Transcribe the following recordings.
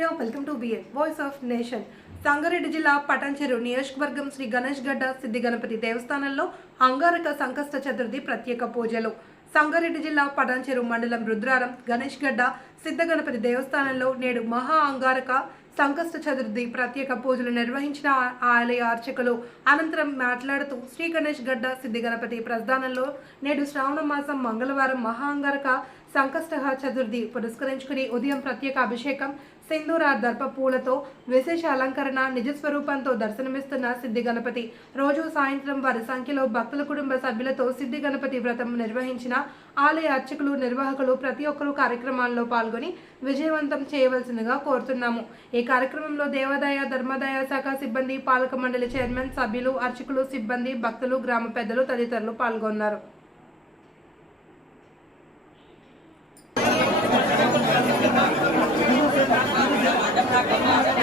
Welcome to BN voice of nation Sangareddy జిల్లా పటాన్చెరు నియోజకవర్గం శ్రీ గణేష్ గడ్డ సిద్ధి గణపతి దేవస్థానంలో అంగారక సంకష్ట చతుర్థి ప్రత్యేక పూజలు. సంగారెడ్డి జిల్లా పటాన్చెరు మండలం రుద్రారం గణేష్ గడ్డ సిద్ధ గణపతి దేవస్థానంలో నేడు మహా అంగారక సంకష్ట చతుర్థి ప్రత్యేక పూజలు నిర్వహించిన ఆలయ అర్చకులు. అనంతరం మాట్లాడుతూ శ్రీ గణేష్ గడ్డ సిద్ధి గణపతి ప్రధానంలో నేడు శ్రావణ మాసం మంగళవారం మహా అంగారక సంకష్ట చతుర్థి పురస్కరించుకుని ఉదయం ప్రత్యేక అభిషేకం సింధూర దర్ప పూలతో విశేష అలంకరణ నిజ స్వరూపంతో దర్శనమిస్తున్న సిద్ధి గణపతి. రోజు సాయంత్రం వారి సంఖ్యలో భక్తుల కుటుంబ సభ్యులతో సిద్ధి గణపతి వ్రతం నిర్వహించిన ఆలయ అర్చకులు నిర్వాహకులు ప్రతి ఒక్కరూ కార్యక్రమాల్లో పాల్గొని విజయవంతం చేయవలసిందిగా కోరుతున్నాము. ఈ కార్యక్రమంలో దేవాదాయ ధర్మాదాయ శాఖ సిబ్బంది పాలక మండలి చైర్మన్ సభ్యులు అర్చకులు సిబ్బంది భక్తులు గ్రామ పెద్దలు తదితరులు పాల్గొన్నారు. back on that.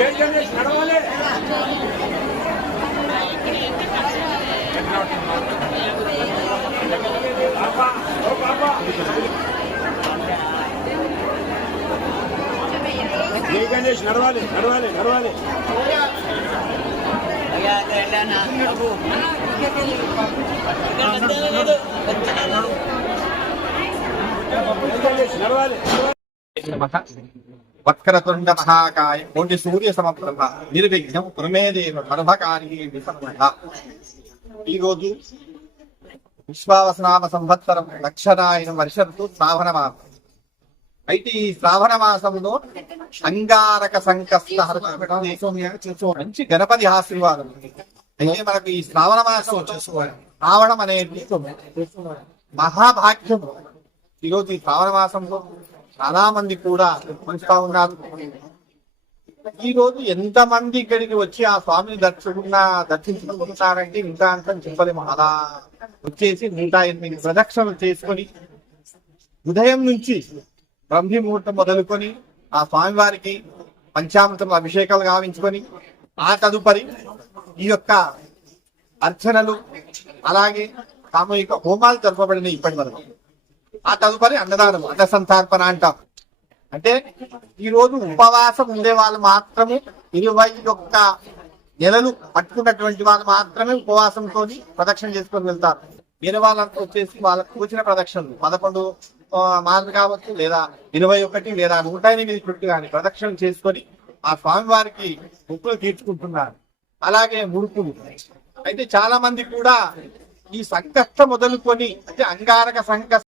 జై గణేష్ నడవాలి. గణేష్ నడవాలి నడవాలి నడవాలి. నడవాలి. వక్రతుండ మహాకాయ కోటి సూర్య సమప్రభ నిర్విఘ్నం ప్రమేదేవ సర్వకార్యే విసర్వత ఈరోజు విశ్వావసనామ సంవత్సరం లక్షణాయన వర్ష ఋతు శ్రావణ మాసం. అయితే ఈ శ్రావణ మాసంలో అంగారక సంకస్త మంచి గణపతి ఆశీర్వాదం అయితే మనకు ఈ శ్రావణ మాసం శ్రావణం అనేది మహాభాగ్యం ఈరోజు ఈ శ్రావణ మాసంలో చాలా మంది కూడా మంచిగా ఉన్నారు ఈ రోజు ఎంత మంది ఇక్కడికి వచ్చి ఆ స్వామిని దర్శకున్నా దర్శించుకుంటున్నారంటే ఇంకా అంతం చెప్పలేము. అలా వచ్చేసి నూట ఎనిమిది ప్రదక్షిణలు చేసుకొని ఉదయం నుంచి బ్రహ్మి ముహూర్తం మొదలుకొని ఆ స్వామివారికి పంచామృతం అభిషేకాలు గావించుకొని ఆ తదుపరి ఈ యొక్క అర్చనలు అలాగే సామూహిక హోమాలు జరపబడినాయి ఇప్పటి వరకు. ఆ తదుపరి అన్నదానం అన్న సంతర్పణ అంటాం. అంటే ఈ రోజు ఉపవాసం ఉండే వాళ్ళు మాత్రమే ఇరవై ఒక్క నెలలు పట్టుకున్నటువంటి వాళ్ళు మాత్రమే ఉపవాసంతో ప్రదక్షిణ చేసుకొని వెళ్తారు. వేరే వాళ్ళంతా వచ్చేసి వాళ్ళకు కూర్చిన ప్రదక్షిణలు. పదకొండు ఆ, మార్లు కావచ్చు లేదా ఇరవై ఒకటి లేదా నూట ఎనిమిది చుట్టూ కానీ ప్రదక్షిణ చేసుకొని ఆ స్వామివారికి ముక్కులు తీర్చుకుంటున్నారు. అలాగే ముడుపులు అయితే చాలా మంది కూడా ఈ సంకష్ట మొదలుకొని అంటే అంగారక సంకష్ట